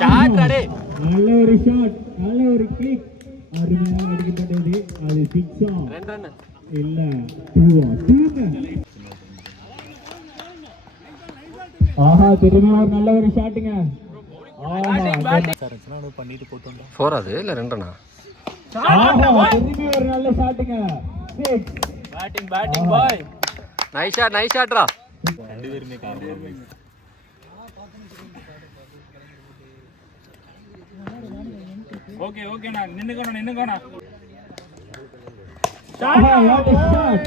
Shot அடே. நல்ல ஒரு ஷாட், நல்ல ஒரு கிளிக். அருமையாக அடிக்கப்பட்டது. அது 6 ஆ? 2 ரன் இல்ல 2 ஆ? 2. ஆஹா, திரும்பி ஒரு நல்ல ஒரு ஷாட்டுங்க. பண்ணிட்டு போட்டோம். 4 அது இல்ல 2 ரன்னா? திரும்பி ஒரு நல்ல ஷாட்டுங்க. 6. பேட்டிங் பாய். நைஸ் ஷாட்ரா. ரெண்டு பேருமே காரணம். ஓகே நான் நின்னுக்கோனா. ஆஹா, what a shot.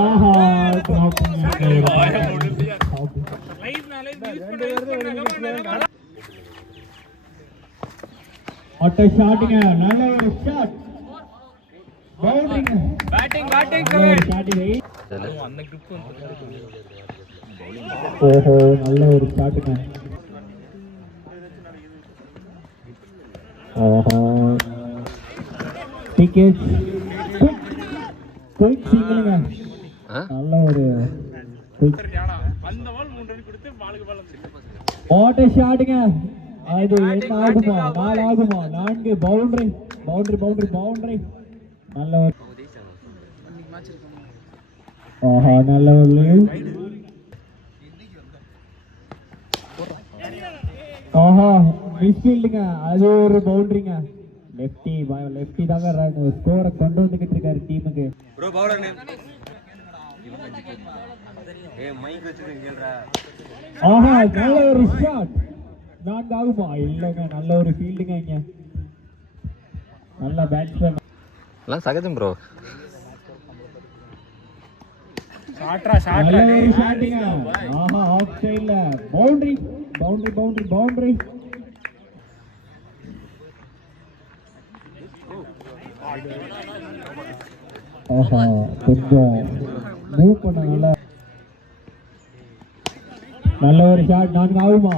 Aha, what a shotங்க. நல்ல ஒரு ஷாட். பவுலிங். பேட்டிங் அந்த கிரிப் ஓஹோ, நல்ல ஒரு ஷாட்டுங்க. ஆஹா, டிக்கெட் குயிக் சிங்கிளுங்க. நல்ல ஒரு அந்த பால் 3 ரன் கொடுத்து பாலுக்கு பால் வாட் a ஷாட்டுங்க. அது என்ன ஆகுமா? 4 ஆகுமா? 4. பவுண்டரி. நல்ல ஒரு ஆஹா, நல்ல ஒரு லீவ். ஆஹா, மிஸ்ஃபீல்டுங்க. அது ஒரு பவுண்டரிங்க. லெஃப்டி தாங்க ஸ்கோரை கொண்டு வந்துகிட்டு இருக்காரு டீமுக்கு. ப்ரோ பவுலர் நேம் மைக் வச்சிருக்கீங்கடா. ஆஹா, நல்ல ஒரு ஷாட். 4 ஆகுமா? இல்லங்க, நல்ல ஒரு ஃபீல்டுங்க. இங்க நல்ல பேட்ஸ்மேன் எல்லாம் சகஜம் ப்ரோ. ஷாட்ரா. ஆஹா, ஆஃப் சைடுல பவுண்டரி. ஆஹா, கொஞ்சம் மூவ் பண்ணனால நல்ல ஒரு ஷாட். 4 ஆகுமா?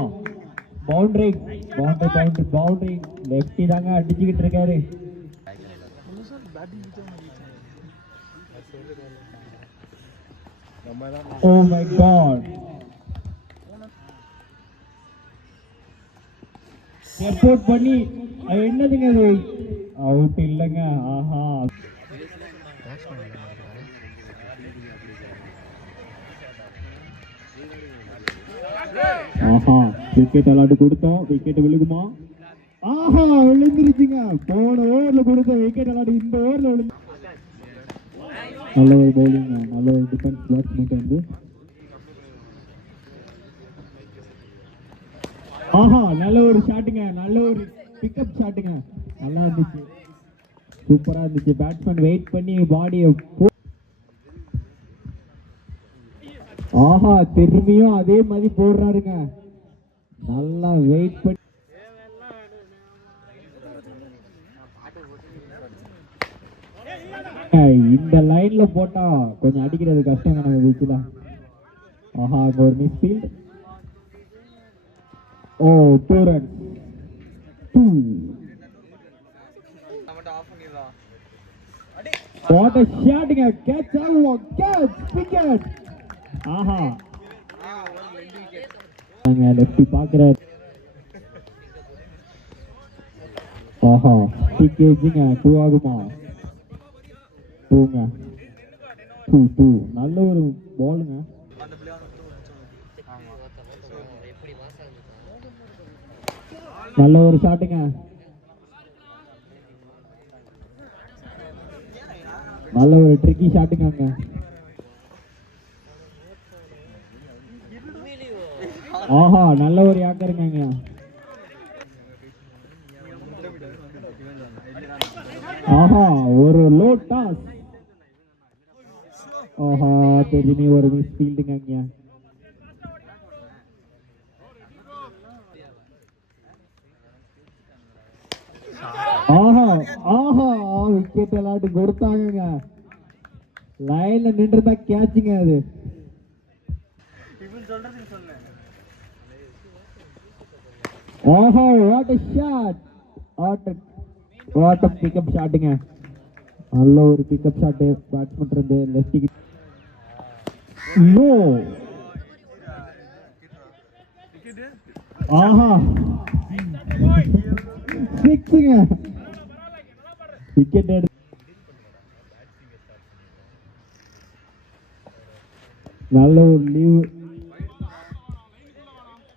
பவுண்டரி. லெஃப்டி தாங்க அடிச்சுக்கிட்டு இருக்காரு. Oh my God. சப்போர்ட் பண்ணி என்னதுங்க அது? அவுட் இல்லைங்க. ஆஹா, விக்கெட் விளையாட்டு கொடுத்தோம். விக்கெட் விழுகுமா? ஆஹா, விழுந்துருச்சுங்க. போன ஓவர்ல கொடுத்த விக்கெட் விளையாட்டு இந்த ஓவர்ல விழுந்து. நல்ல ஒரு பவுலிங், நல்ல ஒரு டிஃபென்ஸ் பேட்ஸ்மேன் வந்து. ஆஹா, நல்ல ஒரு ஷாட்டுங்க. நல்ல ஒரு பிக்கப் ஷாட்டுங்க. நல்லா இருந்துச்சு, சூப்பரா இருந்துச்சு. பேட்ஸ்மேன் வெயிட் பண்ணி பாடியை. ஆஹா, திரும்பியும் அதே மாதிரி போடுறாருங்க. நல்லா வெயிட் பண்ணி. இந்த லைன்ல போட்டா கொஞ்சம் அடிக்கிறது கஷ்டம் நம்ம வீச்சுல. ஆஹா, அங்க ஒரு மிஸ்ஃபீல்ட். ஓ, 2 ரன்ஸ். வாட் a shotங்க. கேட்ச் ஆகுமா? விக்கெட். ஆஹா, லெஃப்டி பாக்குறாரு. ஆஹா, டிக்கேஜிங்க. 2 ஆகுமா? 2ங்க. 2. நல்ல ஒரு பாலுங்க. நல்ல ஒரு ஷாட்டுங்க. நல்ல ஒரு ட்ரிக்கி ஷாட்டுங்க. ஆஹா, நல்ல ஒரு யாக்கருங்க. ஆஹா, ஒரு லோ டாஸ். ஆஹா, தெரிஞ்சு ஒரு மிஸ் ஃபீல்டுங்க. ஆஹா, விக்கெட் விளையாட்டு கொடுத்தாங்க. லைன்ல நின்றுதா கேட்சுங்க அது. ஆஹா, what a shot. What a pickup ஷாட்டுங்க. நல்ல ஒரு பிக்கப் ஷாட் பேட்ஸ்மேன் இருந்து லெஃப்டி. நோ. ஆஹா, சிக்ஸுங்க. விக்கெட் எடுத்து நல்ல ஒரு லீவ்.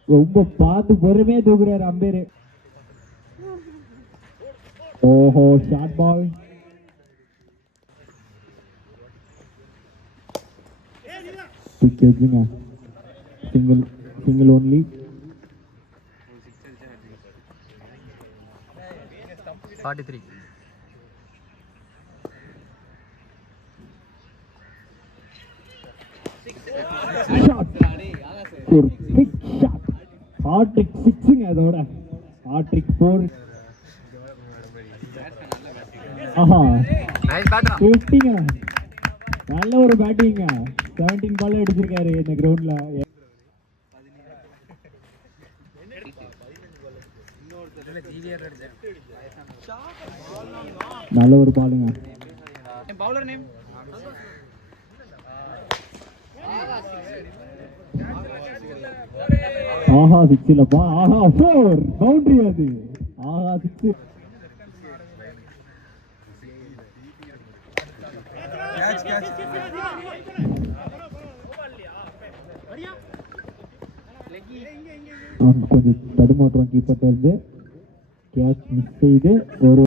ரொம்ப பார்த்து பொறுமையா தூக்குறாரு அம்பேரு. ஓஹோ, ஷார்ட் பால். விக்கெட்டுங்க. Single only. ஒரு பிக் ஷாட். ஹாட்ரிக் 6ங்க. அதோட ஹாட்ரிக் 4. ஆஹா, 50ங்க. நல்ல ஒரு பேட்டிங்க. 17 பால் அடிச்சிருக்காரு இந்த கிரவுண்ட்ல. நல்ல ஒரு பாலுங்க. பவுலர் நேம் ஆஹா, 6 இல்லப்பா. ஆஹா, 4 பவுண்டரி அது. ஆஹா, 6. கொஞ்சம் தடுமாற்றம் கீப்பர்ட்ட இருந்து கேட்ச் மிஸ் செய்து ஒரு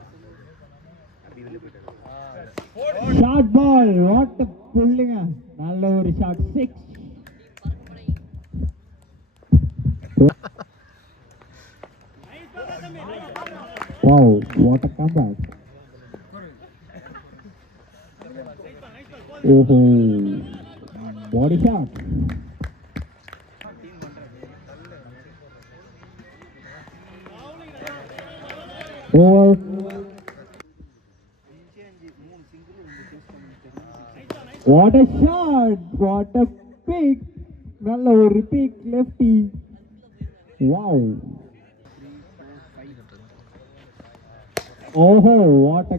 ஷார்ட் பால். What a புல்லுங்க. நல்ல ஒரு ஷாட். 6. Wow, what a comeback. Oh, body shot. Over. What a shot. What a pick. நல்ல ஒரு pick, lefty. Wow. ஓஹோ, வாட் அ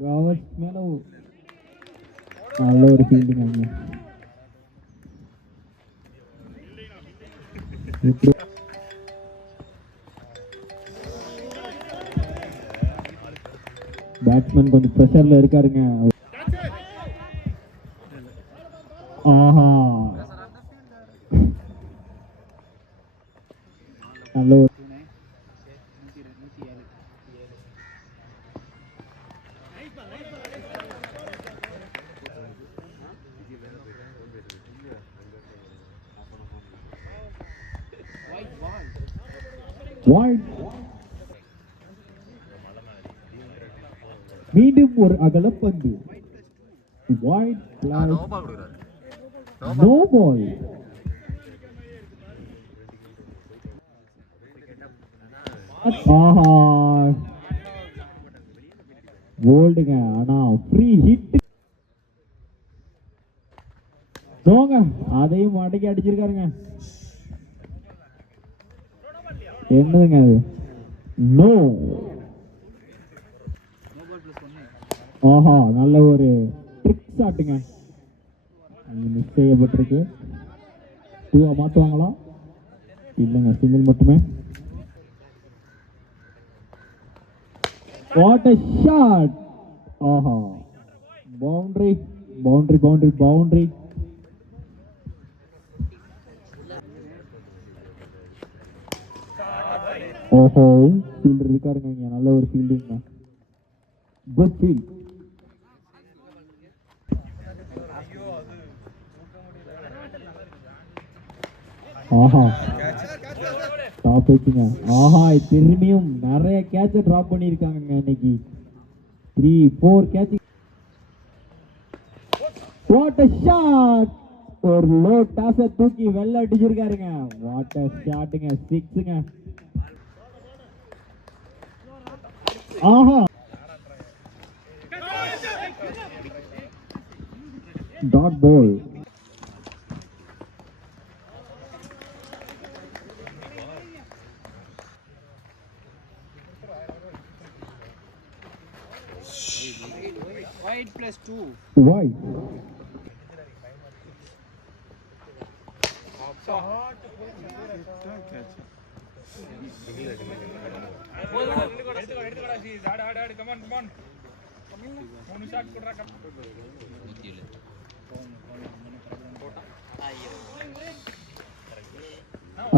கவர். மேல நல்ல ஒரு ஃபீல்டிங் அங்க. பேட்ஸ்மேன் கொஞ்சம் ப்ரெஷர்ல இருக்காருங்க. ஆஹா, நல்ல ஒரு wide. மீண்டும் ஒரு அகலப்பந்து. Wide plus no ball. ஆஹா, போல்டுங்க. ஆனா ஃப்ரீ ஹிட். நோங்க, அதையும் மடக்கி அடிச்சிருக்காருங்க. என்னதுங்க அது? நோ. ஆஹா, நல்ல ஒரு ட்ரிக் ஷாட்டுங்க. மிஸ் செய்யப்பட்டிருக்கு. 2 மாத்துவாங்களா? இல்லைங்க, சிங்கிள் மட்டுமே. What a shot. ஆஹா, பவுண்டரி பவுண்டரி பவுண்டரி பவுண்டரி. ஓஹோ, ஃபீல்டர் இருக்காருங்க இங்க. நல்ல ஒரு ஃபீல்டிங். Good field. ஆஹா, டாப் வச்சுங்க. ஆஹா, திரும்பியும் நிறைய கேட்ச டிராப் பண்ணியிருக்காங்க இன்னைக்கு. 3, 4 கேட்ச். What a shot. ஒரு லோ டாஸ தூக்கி வெள்ள அடிச்சிருக்காருங்க. வாட் a shotங்க. 6ங்க. ஆஹா, dot ball. wide plus 2. Wide.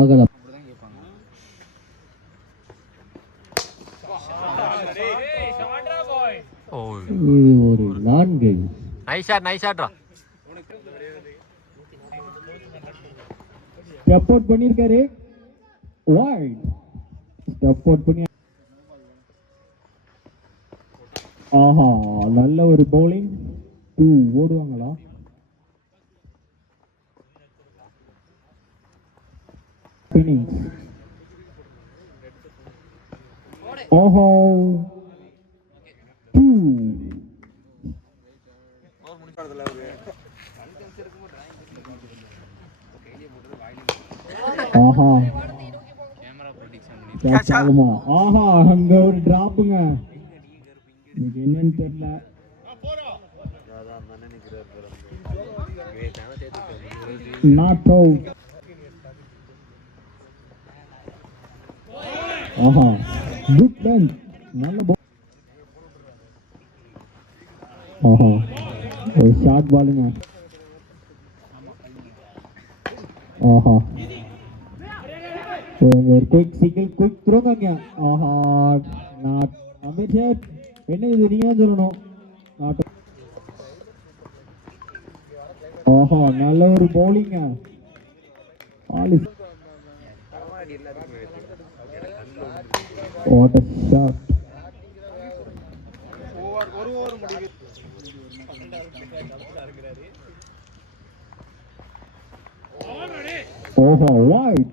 அகலம். இது ஒரு 4. நைஸ் ஷாட்ரா. ஸ்டெப் அவுட் பண்ணிருக்காரு. வைட் ஸ்டெப் அவுட் பண்ணி. ஆஹா, நல்ல ஒரு பவுலிங். 2 ஓடுவாங்களா? இன்னிங்ஸ். ஓஹோ, 2. ஆஹா, கேட்ச் ஆகுமா? ஆஹா, அங்க ஒரு டிராப்புங்க. இது என்னன்னு தெரியல. Not out. ஆஹா, குட் ரன். நல்ல பால். ஆஹா, ஒரு ஷார்ட் பாலுங்க. ஆஹா, ஒரு குயிக் சிங்கிள் குயிக் த்ரோங்க. ஆஹா, நாட். அமித் சார், என்ன இது நீங்க சொல்லணும். நாட். ஆஹா, நல்ல ஒரு பவுலிங்க. What a shot. ஓஹோ, wide.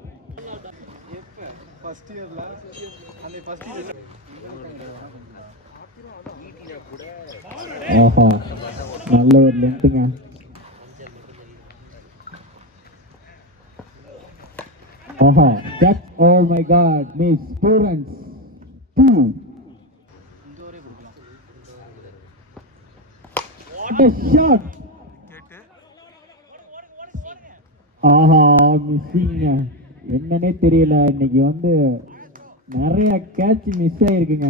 ஆஹா, நல்ல ஒரு லென்த்துங்க. ஆஹா, catch. Oh my god, miss. 2 runs. 2. What a shot. ஆஹா, மிஸ்ஸிங்க. என்னன்னே தெரியல, இன்னைக்கு வந்து நிறைய கேட்ச் மிஸ் ஆயிருக்குங்க.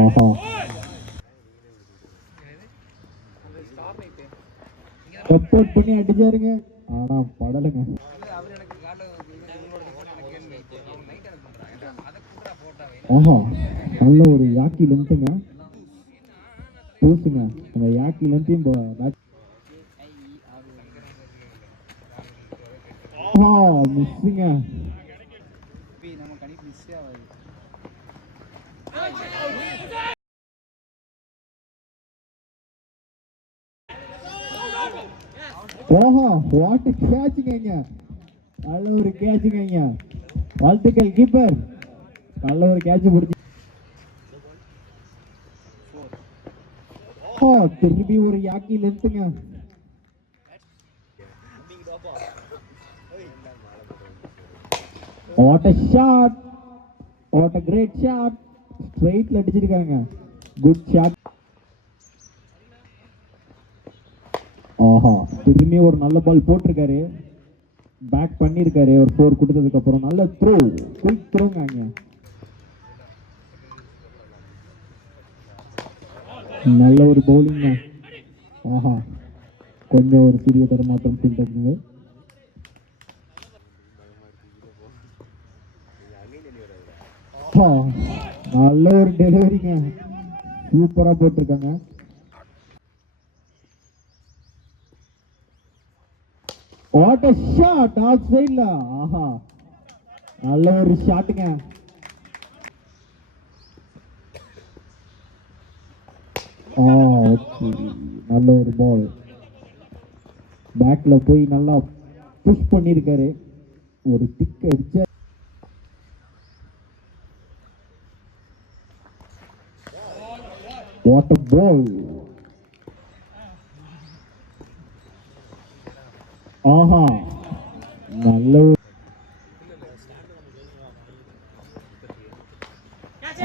ஆஹா, சப்போர்ட் பண்ணி அடிச்சாருங்க, ஆனா படலுங்க. ஆஹா, நல்ல ஒரு யாக்கி லென்த்துங்க. பூசுங்க அந்த யாக்கி லென்த்தையும். ஆஹா, மிஸ்ஸுங்க. ஓஹோ, வாட் கேட்சுங்க. நல்ல ஒரு கேட்சுங்க. வாழ்த்துக்கள் கீப்பர், நல்ல ஒரு கேட்ச் பிடிச்சி. திருப்பி ஒரு யாக்கி லென்த்துங்க. What a shot. What a great shot. ஸ்ட்ரைட்ல அடிச்சிருக்காங்க. Good shot. ஆஹா, திரும்பி ஒரு நல்ல பால் போட்டிருக்காரு. பேக் பண்ணிருக்காரு ஒரு 4 கொடுத்ததுக்கு அப்புறம். நல்ல த்ரோ, குயிக் த்ரோங்க. நல்ல ஒரு பவுலிங். ஆஹா, கொஞ்சம் ஒரு சிறிய தரமாற்றம் ஃபீல் பண்ணுங்க. நல்ல ஒரு டெலிவரிங்க, சூப்பரா போட்டிருக்காங்க. வாட் a shot ஆஃப் சைடுல. ஆஹா, நல்ல ஒரு ஷாட்டுங்க. ஓகே, நல்ல ஒரு பால். பேக்ல போய் நல்லா புஷ் பண்ணிருக்காரு. ஒரு டிக் அடிச்ச. What a ball. ஆஹா, நல்ல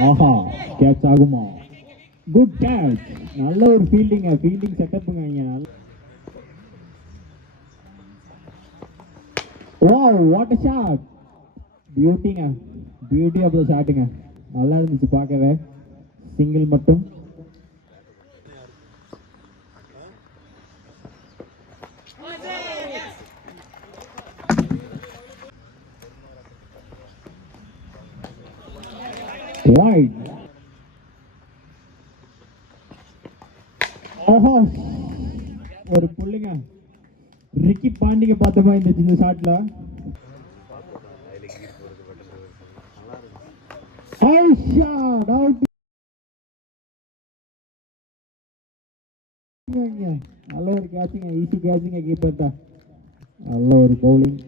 ஆஹா, கேட்ச் ஆகுமா? Good catch. நல்ல ஒரு ஃபீல்டிங் செட்டப்புங்க. Wow, what a shot! பியூட்டிங்க, பியூட்டி ஆஃப் த ஷாட்டுங்க. நல்லா இருந்துச்சு பார்க்கவே. சிங்கிள் மட்டும். Wide. ஓஹோ, ஒரு புள்ளிங்க. ரிக்கி பாண்டிங்க பார்த்தோமா இந்த சின்ன ஷாட்ல. நல்ல ஒரு கேட்சிங்க, ஈஸி கேட்சிங்க கீப்பர்ட்ட. நல்ல ஒரு பவுலிங்.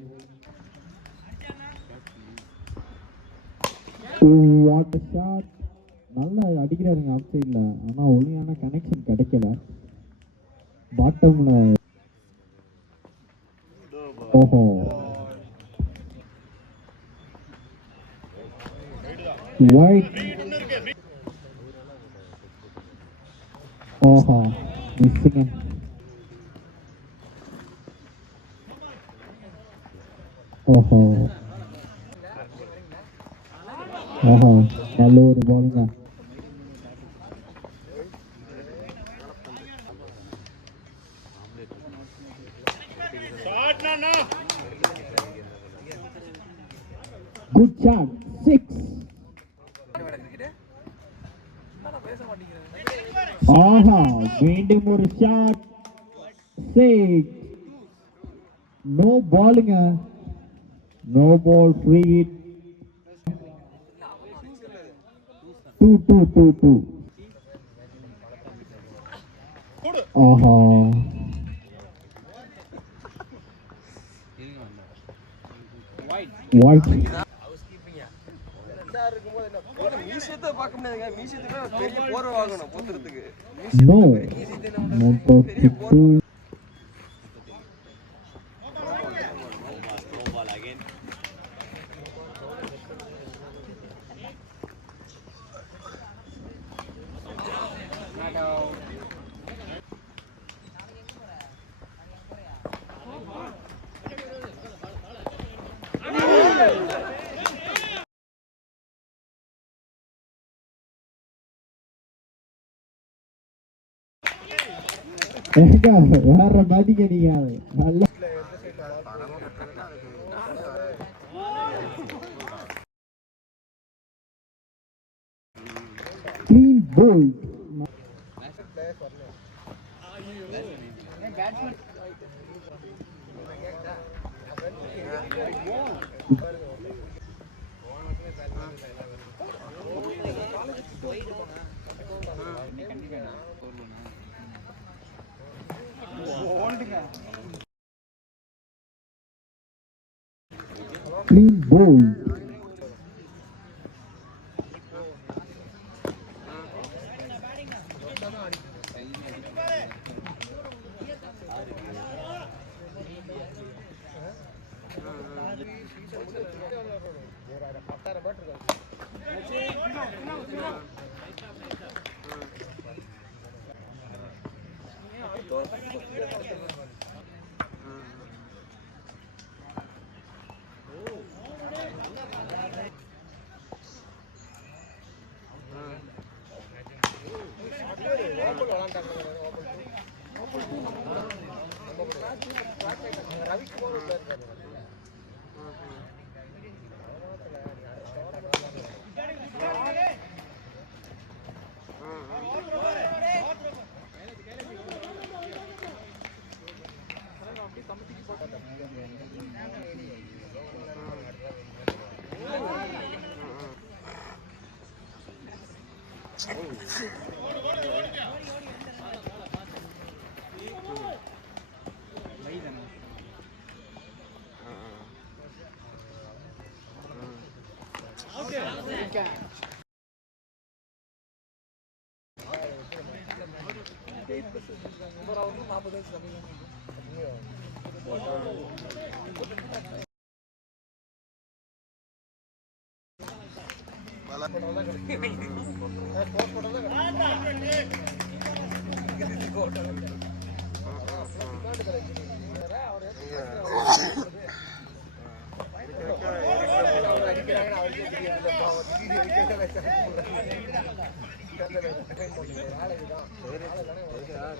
What shot. நல்லா அடிக்கிறாருங்க ஆஃப் சைட்ல. ஆனா ஒழுங்கான கனெக்ஷன் கிடைக்கல. பாட்டம்ல. ஓஹோ, ஒயிட். ஓஹோ, மிஸ்ஸிங்க. ஓஹோ ஓஹோ, நல்ல ஒரு பாலுங்க. Good shot, 6. ஆஹா, மீண்டும் ஒரு ஷாட், 6. நோ பாலுங்க. No ball, free hit. 2. ஆஹா, ஒயிட். நோ, 2. வேற பாதிக்க நீங்க நல்ல clean bold. Clean bold.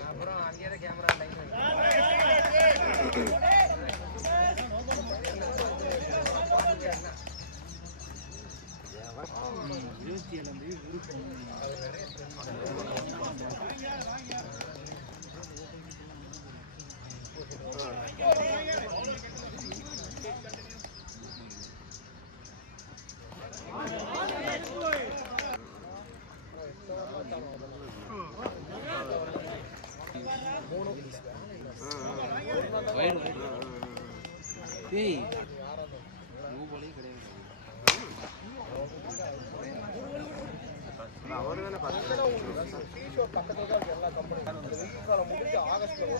அப்புறம் அங்கேயே கேமரா ஏய் நோபாலே கிடையாது அவர் தான பக்கத்துல தான் எல்லா கம்பெனி வீக்கால முடிஞ்சு ஆகஸ்ட்ல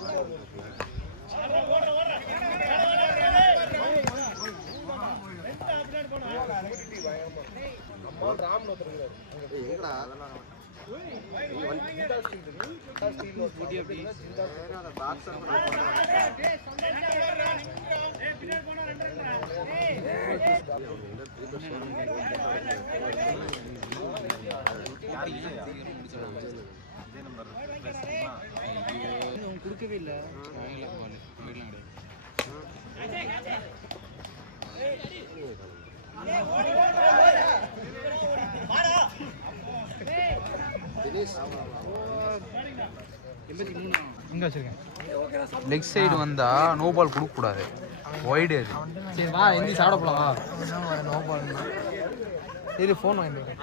ஒரு ராம் நோத்துறாரு எங்கடா அதெல்லாம் கொடுக்கவே இல்லை லெக் சைடு வந்தா நோ பால் கொடுக்க கூடாது, வைடு அது. சரி வா எந்தி சாப்பிட போலாம் வா. நோ பால் இது ஃபோன் வாங்கிட்டு வரேன்.